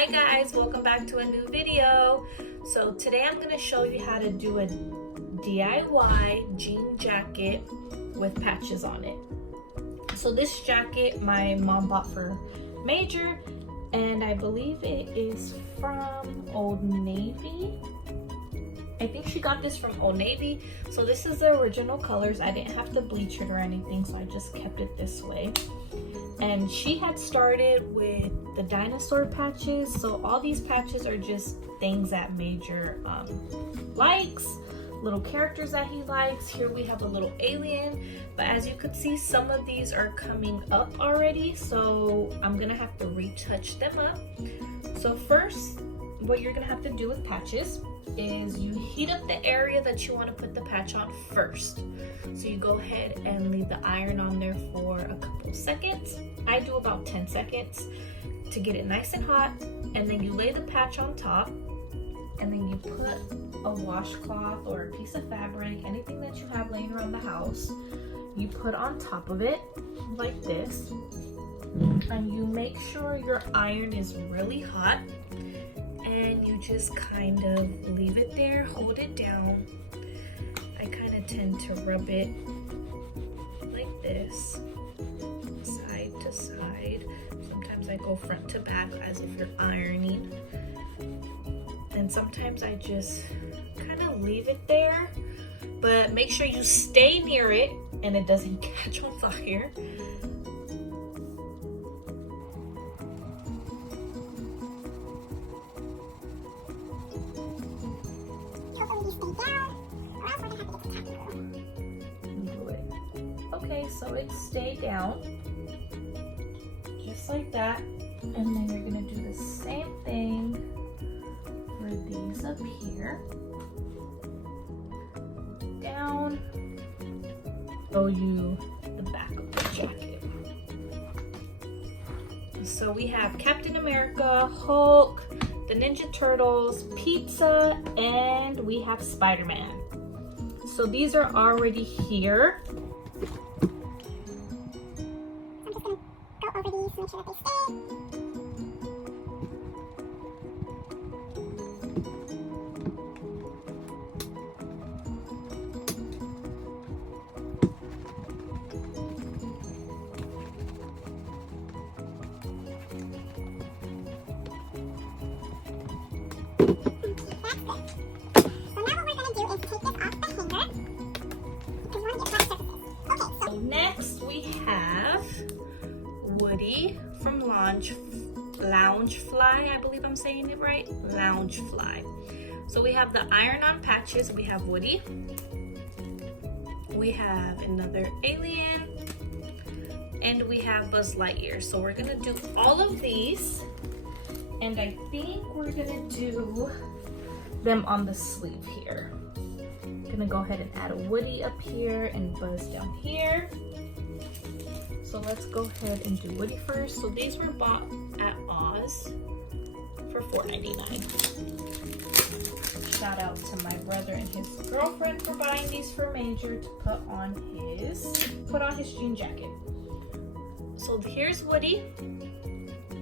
Hi guys, welcome back to a new video. So today I'm going to show you how to do a DIY jean jacket with patches on it. So this jacket my mom bought for Major, and I believe it is from Old Navy. I think she got this from Old Navy. So this is the original colors. I didn't have to bleach it or anything, so I just kept it this way. And she had started with the dinosaur patches. So all these patches are just things that Major likes, little characters that he likes. Here we have a little alien, but as you could see, some of these are coming up already, so I'm gonna have to retouch them up. So first, what you're gonna have to do with patches is you heat up the area that you want to put the patch on first. So you go ahead and leave the iron on there for a couple seconds. I do about 10 seconds to get it nice and hot, and then you lay the patch on top, and then you put a washcloth or a piece of fabric, anything that you have laying around the house, you put on top of it like this, and you make sure your iron is really hot, and you just kind of leave it there, hold it down. I kind of tend to rub it like this, side to side. Sometimes I go front to back as if you're ironing. And sometimes I just kind of leave it there, but make sure you stay near it and it doesn't catch on fire. Okay, so it stayed down, just like that, and then you're gonna do the same thing for these up here. Down, show you the back of the jacket. So we have Captain America, Hulk, the Ninja Turtles, Pizza, and we have Spider-Man. So these are already here. Over these, make sure that they stay. Next we have Woody from Loungefly, I believe I'm saying it right, Loungefly. So we have the iron-on patches, we have Woody, we have another alien, and we have Buzz Lightyear. So we're gonna do all of these, and I think we're gonna do them on the sleeve here. Gonna go ahead and add a Woody up here and Buzz down here. So let's go ahead and do Woody first. So these were bought at Oz for $4.99. Shout out to my brother and his girlfriend for buying these for Major to put on his jean jacket. So here's Woody,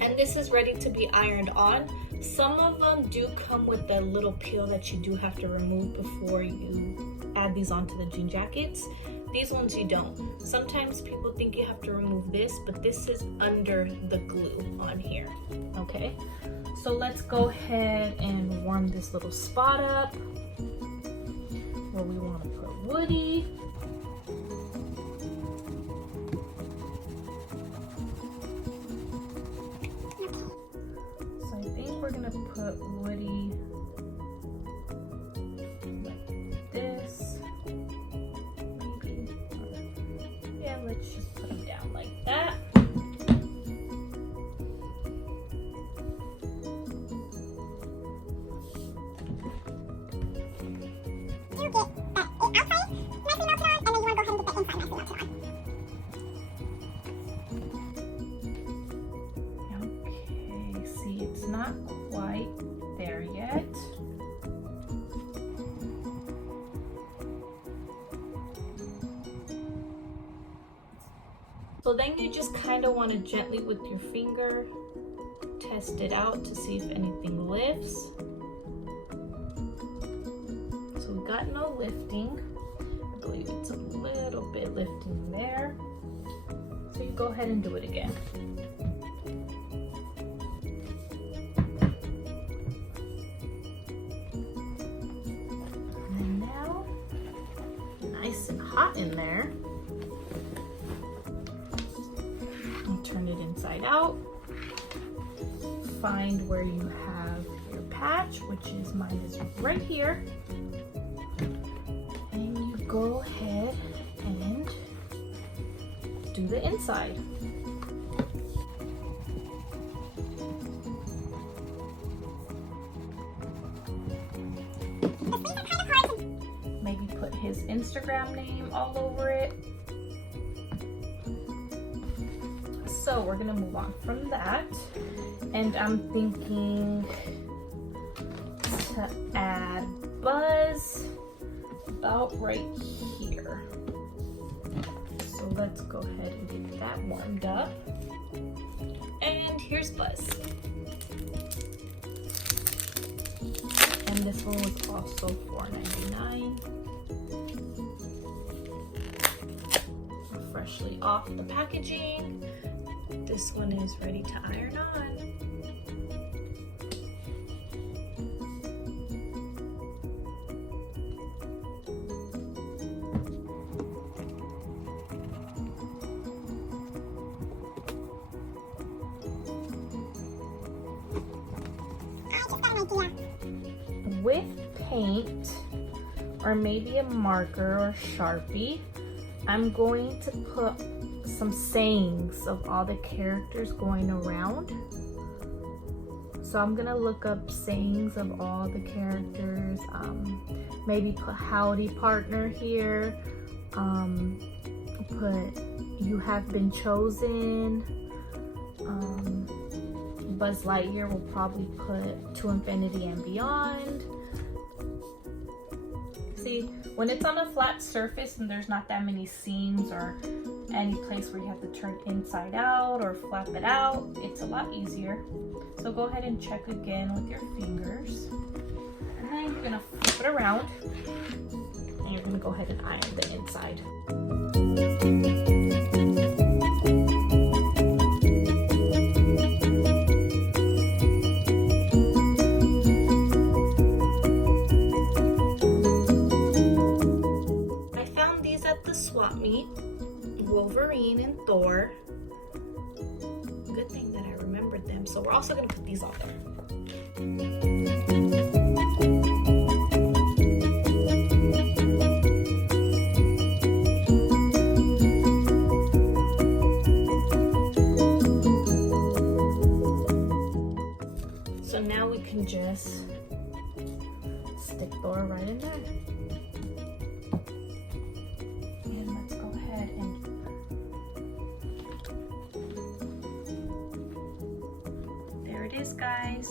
and this is ready to be ironed on. Some of them do come with the little peel that you do have to remove before you add these onto the jean jackets. These ones you don't. Sometimes people think you have to remove this, but this is under the glue on here, okay? So let's go ahead and warm this little spot up where we want to put Woody. So I think we're gonna put Woody like this. Let's just put them down like that. You get the outside nicely melted on, and then you want to go ahead and get the inside nicely melted on. Okay, see, it's not quite there yet. So then you just kind of want to gently with your finger test it out to see if anything lifts. So we got no lifting. I believe it's a little bit lifting there. So you go ahead and do it again. And now, nice and hot in there. And turn it inside out. Find where you have your patch, which is mine is right here. And you go ahead and do the inside. Maybe put his Instagram name all over it. So we're gonna move on from that. And I'm thinking to add buzz about right here. So let's go ahead and get that warmed up. And here's Buzz. And this one was also $4.99. Freshly off the packaging. This one is ready to iron on. With paint or maybe a marker or Sharpie, I'm going to put some sayings of all the characters going around. So I'm gonna look up sayings of all the characters, maybe put howdy partner here, put you have been chosen. Buzz Lightyear will probably put to infinity and beyond. See, when it's on a flat surface and there's not that many seams or any place where you have to turn inside out or flap it out, it's a lot easier. So go ahead and check again with your fingers. And then you're gonna flip it around and you're gonna go ahead and iron the inside. Swap meet, Wolverine and Thor. Good thing that I remembered them. So we're also going to put these on there. So now we can just stick Thor right in there. There it is, guys.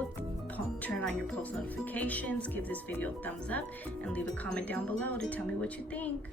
video, turn on your post notifications, give this video a thumbs up, and leave a comment down below to tell me what you think.